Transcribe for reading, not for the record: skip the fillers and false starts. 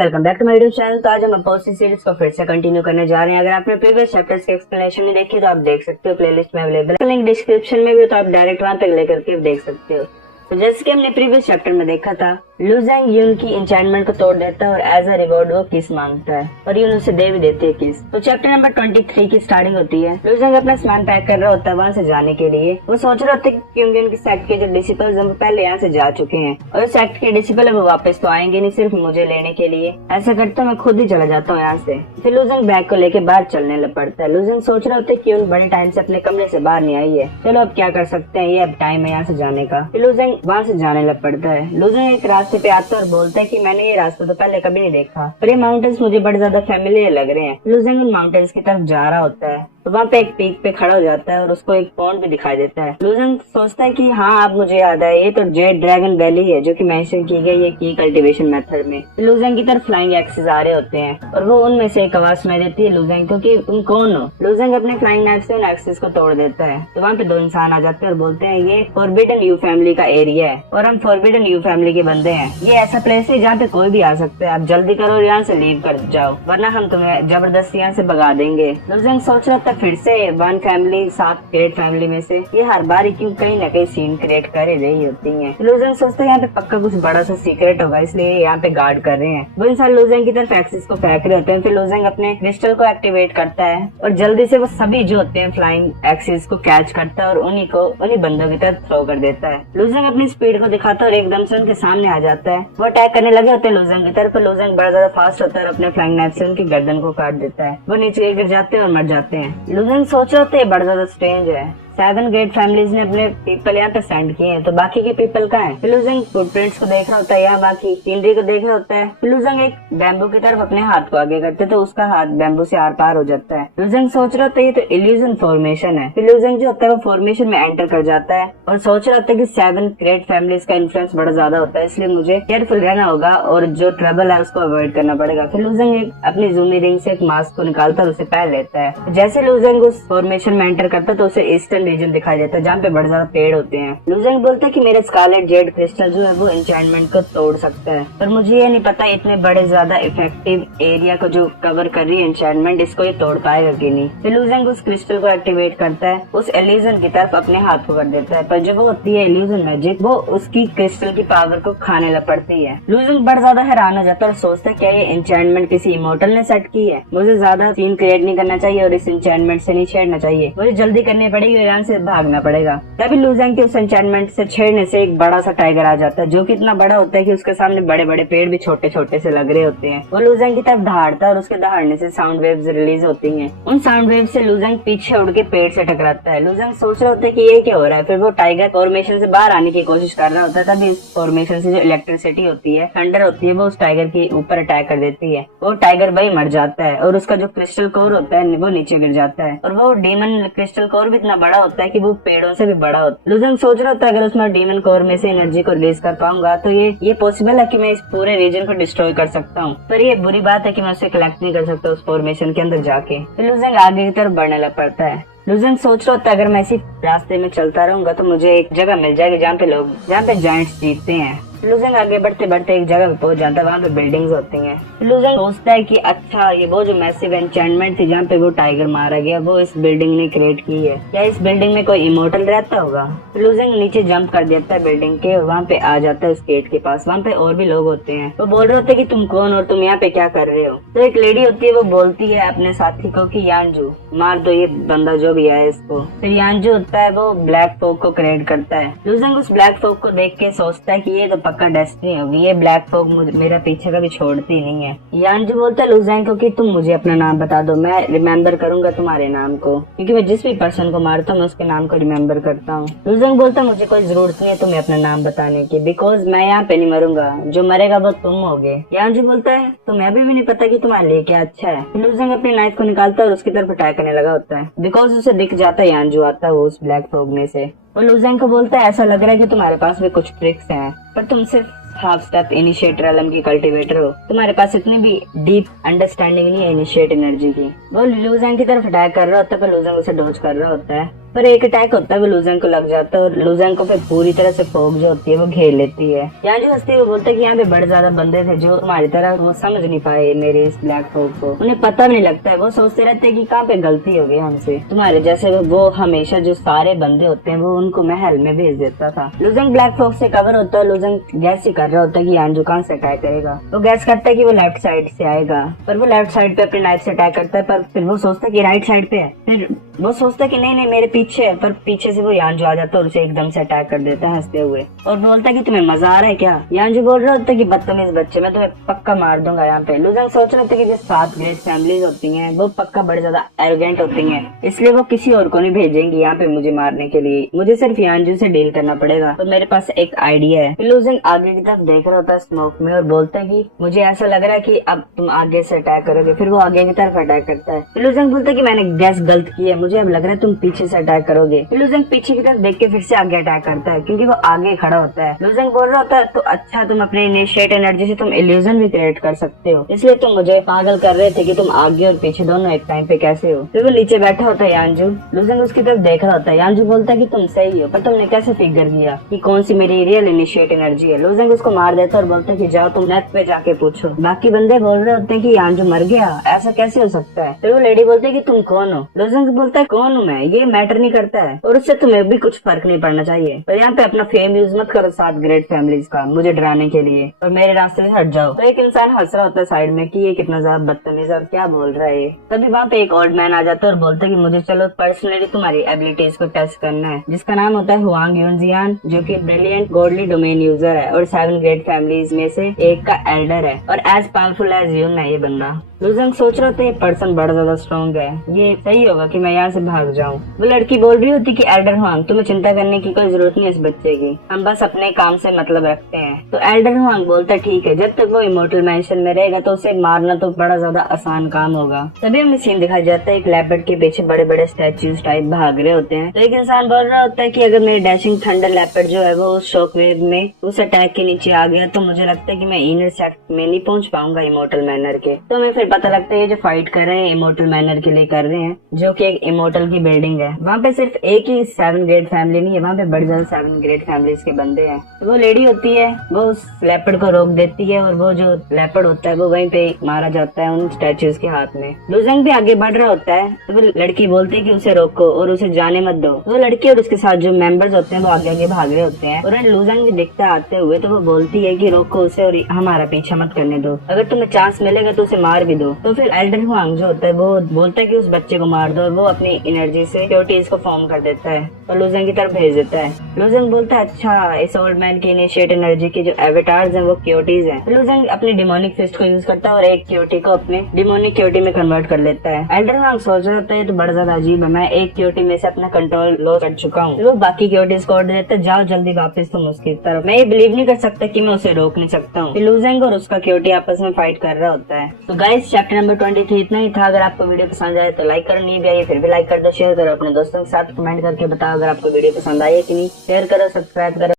Welcome back to my YouTube channel. तो आज हम पोस्ट सीरीज को फिर से कंटिन्यू करने जा रहे हैं। अगर आपने प्रीवियस चैप्टर्स की एक्सप्लेनेशन नहीं देखी तो आप देख सकते हो, प्लेलिस्ट में अवेलेबल है, लिंक डिस्क्रिप्शन में भी, तो आप डायरेक्ट वहां पे लेकर के देख सकते हो। तो जैसे कि हमने प्रीवियस चैप्टर में देखा था, लू ज़ेंग यून की एन्चेंटमेंट को तोड़ देता है और एज अ रिवॉर्ड वो किस मांगता है और यून उसे दे भी देती है किस। तो चैप्टर नंबर 23 की स्टार्टिंग होती है। लू ज़ेंग अपना सामान पैक कर रहा होता है वहाँ से जाने के लिए। वो सोच रहा होता है क्योंकि उनके सेक्ट के जो डिसिपल्स हैं वो पहले यहाँ से जा चुके हैं और सेक्ट के डिसिपल है वो वापस तो आएंगे नहीं, सिर्फ मुझे लेने के लिए। ऐसा करता मैं खुद ही चला जाता हूँ यहाँ से। फिर लू ज़ेंग बैग को लेके बाहर चलने पड़ता है। लू ज़ेंग सोच रहा होता है कि उन बड़े टाइम से अपने कमरे से बाहर नहीं आई है, चलो अब क्या कर सकते हैं, ये अब टाइम है यहाँ से जाने का। फिर लू ज़ेंग वहाँ से जाने लग पड़ता है। लू ज़ेंग एक रास्ते पे आता है और बोलता है कि मैंने ये रास्ता तो पहले कभी नहीं देखा पर ये माउंटेन्स मुझे बड़े ज्यादा फेमिलियर लग रहे हैं। लू ज़ेंग उन माउंटेन्स की तरफ जा रहा होता है तो वहाँ पे एक पीक पे खड़ा हो जाता है और उसको एक पॉन्ड भी दिखाई देता है। लू ज़ेंग सोचता है कि हाँ अब मुझे याद है, ये तो जेड ड्रैगन वैली है जो कि मेंशन की गई है की कल्टीवेशन मेथड में। लू ज़ेंग की तरफ फ्लाइंग एक्सेस आ रहे होते हैं और वो उनमें से एक आवाज सुनाई देती है लू ज़ेंग को कि तुम कौन हो। लू ज़ेंग अपने फ्लाइंग नाइफ से उन एक्सेस को तोड़ देता है तो वहाँ पे दो इंसान आ जाते हैं और बोलते हैं ये फॉरबिडन यू फैमिली का एरिया है और हम फॉरबिडन यू फैमिली के बंदे हैं। ये ऐसा प्लेस है जहाँ पे कोई भी आ सकता है, आप जल्दी करो और यहाँ से लीव कर जाओ वरना हम तुम्हें जबरदस्ती यहाँ से भगा देंगे। लू ज़ेंग सोच रहा था फिर से वन फैमिली 7 ग्रेट फैमिली में से ये हर बार क्यों कहीं न कहीं सीन क्रिएट कर ही रही होती है। लू ज़ेंग सोचता है यहाँ पे पक्का कुछ बड़ा सा सीक्रेट होगा इसलिए यहाँ पे गार्ड कर रहे हैं। वो इंसान लू ज़ेंग की तरफ एक्सिस को फेंक रहे होते हैं। फिर लू ज़ेंग अपने क्रिस्टल को एक्टिवेट करता है और जल्दी से वो सभी जो होते हैं फ्लाइंग एक्सिस को कैच करता है और उन्हीं बंदों की तरफ थ्रो कर देता है। लू ज़ेंग अपनी स्पीड को दिखाता है और एकदम से उनके सामने आ जाता है। वो अटैक करने लगे होते हैं लू ज़ेंग की तरफ। लू ज़ेंग बड़ा ज्यादा फास्ट होता है और अपने फ्लाइंग नाइफ से उनकी गर्दन को काट देता है। वो नीचे गिर जाते हैं और मर जाते हैं। लू ज़ेंग सोच रहे होते हैं बड़ा ज्यादा स्ट्रेंज है, 7 ग्रेट फैमिलीज ने अपने पीपल यहाँ पे सेंड किए हैं तो बाकी के पीपल कहाँ हैं। लू ज़ेंग फुटप्रिंट्स को देख रहा होता है, यहाँ बाकी सीनरी को देख रहा होता है। लू ज़ेंग एक बैम्बू की तरफ अपने हाथ को आगे करते तो उसका हाथ बैम्बू से आर पार हो जाता है। लू ज़ेंग सोच रहा होता है ये तो इल्यूजन फॉर्मेशन है। फिर लू ज़ेंग जो होता है वो फॉर्मेशन में एंटर कर जाता है और सोच रहा होता है कि 7 ग्रेट फैमिलीज का इन्फ्लुएंस बड़ा ज्यादा होता है इसलिए मुझे केयरफुल रहना होगा और जो ट्रबल है उसको अवॉइड करना पड़ेगा। फिर लू ज़ेंग अपनी जूमी रिंग से एक मास्क को निकालता है और उसे पहन लेता है। जैसे लू ज़ेंग उस फॉर्मेशन में एंटर करता है तो उसे ईस्टर्न रीजन दिखाई देता है जहाँ पे बड़े ज्यादा पेड़ होते हैं। लू ज़ेंग बोलता है कि मेरा स्कारलेट जेड क्रिस्टल जो है वो एन्चेंटमेंट को तोड़ सकता है पर मुझे ये नहीं पता इतने बड़े ज्यादा इफेक्टिव एरिया को जो कवर कर रही है एन्चेंटमेंट इसको ये तोड़ पाएगा कि नहीं। फिर लू ज़ेंग उस क्रिस्टल को एक्टिवेट करता है, उस इल्यूजन की तरफ अपने हाथ को कर देता है पर जो वो होती है इल्यूजन मैजिक वो उसकी क्रिस्टल की पावर को खाने लग पड़ती है। लू ज़ेंग बड़ा ज्यादा हैरान हो जाता है और सोचता है क्या ये एन्चेंटमेंट किसी इमोर्टल ने सेट की है, मुझे ज्यादा सीन क्रिएट नहीं करना चाहिए और इस एन्चेंटमेंट से नहीं छेड़ना चाहिए, मुझे जल्दी करनी पड़ेगी और यहाँ से भागना पड़ेगा। तभी लू ज़ेंग के उस एन्चेंटमेंट से छेड़ने से एक बड़ा सा टाइगर आ जाता है जो कि इतना बड़ा होता है कि उसके सामने बड़े बड़े पेड़ भी छोटे छोटे से लग रहे होते हैं। वो लू ज़ेंग की तरफ दहाड़ता है और उसके दहाड़ने से साउंड वेव्स रिलीज होती हैं। उन साउंड वेव से लू ज़ेंग पीछे उड़ के पेड़ से टकराता है। लू ज़ेंग सोच रहा होता है कि ये क्या हो रहा है। फिर वो टाइगर फॉर्मेशन से बाहर आने की कोशिश कर रहा होता है तभी इस फॉर्मेशन से जो इलेक्ट्रिसिटी होती है, थंडर होती है, वो उस टाइगर के ऊपर अटैक कर देती है। वो टाइगर भाई मर जाता है और उसका जो क्रिस्टल कोर होता है वो नीचे गिर जाता है और वो डीमन क्रिस्टल कोर भी इतना बड़ा होता है कि वो पेड़ों से भी बड़ा होता है। लू ज़ेंग सोच रहा था अगर उसमें डीमन कोर में से एनर्जी को रिलीज कर पाऊंगा तो ये पॉसिबल है कि मैं इस पूरे रीजन को डिस्ट्रॉय कर सकता हूँ, पर ये बुरी बात है कि मैं उसे कलेक्ट नहीं कर सकता उस फॉर्मेशन के अंदर जाके। फिर लू ज़ेंग आगे की तरफ बढ़ने लग पड़ता है। लू ज़ेंग सोच रहा होता है अगर मैं इसी रास्ते में चलता रहूंगा तो मुझे एक जगह मिल जाएगी जहाँ पे जायंट्स जीतते हैं। लू ज़ेंग आगे बढ़ते बढ़ते एक जगह पे पहुंच जाता है, वहाँ पे बिल्डिंग्स होती हैं। लू ज़ेंग सोचता है कि अच्छा ये वो जो मैसिव एन्चेंटमेंट थी जहाँ पे वो टाइगर मारा गया वो इस बिल्डिंग ने क्रिएट की है, क्या इस बिल्डिंग में कोई इमोर्टल रहता होगा। लू ज़ेंग नीचे जंप कर देता है बिल्डिंग के, वहाँ पे आ जाता है उस गेट के पास। वहाँ पे और भी लोग होते हैं। वो बोल रहे होते हैं कि तुम कौन और तुम यहाँ पे क्या कर रहे हो। तो एक लेडी होती है वो बोलती है अपने साथी को कि यानजू मार दो ये बंदा जो भी है इसको। फिर यानजू होता है वो ब्लैक फोक को क्रिएट करता है। लू ज़ेंग उस ब्लैक फोक को देख के सोचता है कि ये तो पक्का डेस्टिनी होगी, ये ब्लैक फोक मेरा पीछे कभी छोड़ती नहीं है। यानजू बोलता है लू ज़ेंग को कि तुम मुझे अपना नाम बता दो, मैं रिमेम्बर करूंगा तुम्हारे नाम को, क्योंकि मैं जिस भी पर्सन को मारता हूँ मैं उसके नाम को रिमेम्बर करता हूँ। लू ज़ेंग बोलता है मुझे कोई जरूरत नहीं है तुम्हें अपना नाम बताने की, बिकॉज मैं यहाँ पे नहीं मरूंगा, जो मरेगा वो तुम होगे। यानजू बोलता है तुम्हें अभी भी नहीं पता कि तुम्हारे लिए क्या अच्छा है। लू ज़ेंग अपनी नाइफ को निकालता है और उसकी तरफ अटैक करने लगा होता है बिकॉज उसे दिख जाता है यानजू आता है वो उस ब्लैक फोक में से। वो लू ज़ेंग को बोलता है ऐसा लग रहा है कि तुम्हारे पास भी कुछ ट्रिक्स हैं पर तुम सिर्फ हाफ स्टेप इनिशिएटर एलम की कल्टीवेटर हो, तुम्हारे पास इतनी भी डीप अंडरस्टैंडिंग नहीं है इनिशिएट एनर्जी की। वो लू ज़ेंग की तरफ अटैक कर रहा होता है पर लू ज़ेंग उसे डॉज कर रहा होता है। पर एक अटैक होता है वो लूजेंग को लग जाता है और लूजेंग को फिर पूरी तरह से फोग जो होती है वो घेर लेती है। यहाँ जो हंसती है वो बोलते है कि यहाँ पे बड़े ज्यादा बंदे थे जो हमारी तरह वो समझ नहीं पाए मेरे इस ब्लैक फोग को, उन्हें पता भी नहीं लगता है, वो सोचते रहते हैं कि कहाँ पे गलती हो गई हमसे। तुम्हारे जैसे वो हमेशा जो सारे बंदे होते हैं वो उनको महल में भेज देता था। लूजेंग ब्लैक फोग से कवर होता है, लूजेंग गैस ही कर रहा होता है कि यानजू कहाँ से अटैक करेगा। वो गैस करता है कि वो लेफ्ट साइड से आएगा, पर वो लेफ्ट साइड पे अपनी नाइफ से अटैक करता है, पर फिर वो सोचता है कि राइट साइड पे है। फिर वो सोचता है कि नहीं मेरे पीछे है, पर पीछे से वो यानजू आ जाता है और उसे एकदम से अटैक कर देता है हंसते हुए और बोलता है कि तुम्हें मजा आ रहा है क्या। यानजू बोल रहा होता है कि बदतमीज बच्चे, मैं तुम्हें पक्का मार दूंगा। यहाँ पे लूजेंग सोच रहे थे कि जो 7 ग्रेट फैमिलीज होती हैं वो पक्का बड़े ज्यादा एरोगेंट होती हैं, इसलिए वो किसी और को नहीं भेजेंगी यहाँ पे मुझे मारने के लिए, मुझे सिर्फ यानजू से डील करना पड़ेगा। तो मेरे पास एक आइडिया है। लूजेंग आगे की तरफ देख रहा होता है स्मोक में और बोलता है कि मुझे ऐसा लग रहा है कि अब तुम आगे से अटैक करोगे। फिर वो आगे की तरफ अटैक करता है। लूजेंग बोलता है कि मैंने गैस गलत की है, मुझे अब लग रहा है तुम पीछे से अटैक करोगे। लूजेंग पीछे की तरफ देख के फिर से आगे अटैक करता है क्योंकि वो आगे खड़ा होता है। लूजेंग बोल रहा होता है तो अच्छा तुम अपने इनिशिएट एनर्जी से तुम इल्यूजन भी क्रिएट कर सकते हो, इसलिए तुम मुझे पागल कर रहे थे कि तुम आगे और पीछे दोनों एक टाइम पे कैसे हो। फिर वो नीचे बैठा होता है यानजू। लूजेंग उसकी तरफ देख रहा होता है। यानजू बोलता है कि तुम सही हो, पर तुमने कैसे फिगर किया कि कौन सी मेरी रियल इनिशिएट एनर्जी है। लूजेंग उसको मार देता है और बोलता है कि जाओ तुम नेट पे जाके पूछो। बाकी बंदे बोल रहे होते हैं कि यानजू मर गया, ऐसा कैसे हो सकता है। फिर वो लेडी बोलती है कि तुम कौन हो। लूजेंग बोलता है कौन हूँ मैं, ये मैटर नहीं करता है और उससे तुम्हें भी कुछ फर्क नहीं पड़ना चाहिए, पर यहाँ पे अपना फेम यूज मत करो 7 ग्रेट फैमिलीज का मुझे डराने के लिए और मेरे रास्ते से हट जाओ। तो एक इंसान हंस रहा होता है साइड में कि ये कितना ज्यादा बदतमीज और क्या बोल रहा है। तभी वहाँ पे एक ओल्ड मैन आ जाता है और बोलता है कि मुझे चलो पर्सनली तुम्हारी एबिलिटीज को टेस्ट करना है, जिसका नाम होता है हुआंग यूनजियान, जो कि ब्रिलियंट गॉडली डोमेन यूजर है और 7 ग्रेट फैमिलीज में से एक का एल्डर है और एज पावरफुल एज यून है ये बंदा। लूजेंग सोच रहा था ये पर्सन बड़ा ज्यादा स्ट्रॉन्ग है, ये सही होगा कि मैं यहाँ से भाग जाऊँ। वो लड़की बोल रही होती कि एल्डर हुआंग तुम्हें चिंता करने की कोई जरूरत नहीं इस बच्चे की, हम बस अपने काम से मतलब रखते हैं। तो एल्डर हुआंग बोलता ठीक है, जब तक वो इमोर्टल मैंशन में रहेगा तो उसे मारना तो बड़ा ज्यादा आसान काम होगा। तभी हमें सीन दिखाई जाता है एक लेपर्ड के पीछे बड़े बड़े स्टैच्यूज टाइप भाग रहे होते हैं। तो एक इंसान बोल रहा होता है कि अगर मेरी डैशिंग थंडर लेपर्ड जो है वो उस शॉक वेव में उस अटैक के नीचे आ गया तो मुझे लगता है कि मैं इनर सेक्ट में नहीं पहुंच पाऊंगा इमोर्टल मैनर के। तो हमें फिर पता लगता है ये जो फाइट कर रहे हैं इमोर्टल मैनर के लिए कर रहे हैं, जो कि एक इमोर्टल की बिल्डिंग है। वहाँ पे सिर्फ एक ही 7 ग्रेट फैमिली नहीं है, वहाँ पे बड़े ज्यादा 7 ग्रेट फैमिलीज के बंदे हैं। तो वो लेडी होती है वो उस लेपर्ड को रोक देती है और वो जो लेपर्ड होता है वो वहीं पे मारा जाता है उन स्टैचूज के हाथ में। लूजेंग भी आगे बढ़ रहा होता है तो वो लड़की बोलती है कि उसे रोको और उसे जाने मत दो। वो लड़की और उसके साथ जो मेंबर्स होते हैं वो आगे आगे भाग रहे होते हैं और लूजेंग भी दिखता है आते हुए, तो वो बोलती है कि रोको उसे और हमारा पीछा मत करने दो, अगर तुम्हें चांस मिलेगा तो उसे मार भी दो। तो फिर एल्डर हुआंग जो होता है वो बोलता है कि उस बच्चे को मार दो और वो अपनी एनर्जी से सिक्योरिटीज को फॉर्म कर देता है और लूजेंग की तरफ भेज देता है। लूजेंग बोलता है अच्छा इस ओल्ड मैन की इनिशिएट एनर्जी के जो एवेटार्स हैं वो क्योटीज हैं। लूजेंग अपनी डिमोनिक फिस्ट को यूज करता है और एक क्योटी को अपने डिमोनिक क्योटी में कन्वर्ट कर लेता है। एल्डर हुआंग सोच रहा होता है तो बड़ा ज्यादा अजीब है, मैं एक क्योटी में से अपना कंट्रोल लॉस कर चुका हूँ। वो बाकी क्योटीज को ऑर्डर देता है जाओ जल्दी वापस तुम उसकी तरफ। मैं ये बिलीव नहीं कर सकता कि मैं उसे रोक नहीं सकता हूँ। लूजेंग और उसका क्योटी आपस में फाइट कर रहा होता है। तो गाइस चैप्टर नंबर 23 इतना ही था। अगर आपको वीडियो पसंद आए तो लाइक करो, नहीं भी आइए फिर भी लाइक कर दो, शेयर करो, अपने दोस्तों के साथ कमेंट करके बताओ अगर आपको वीडियो पसंद आई है कि नहीं। शेयर करो, सब्सक्राइब करो।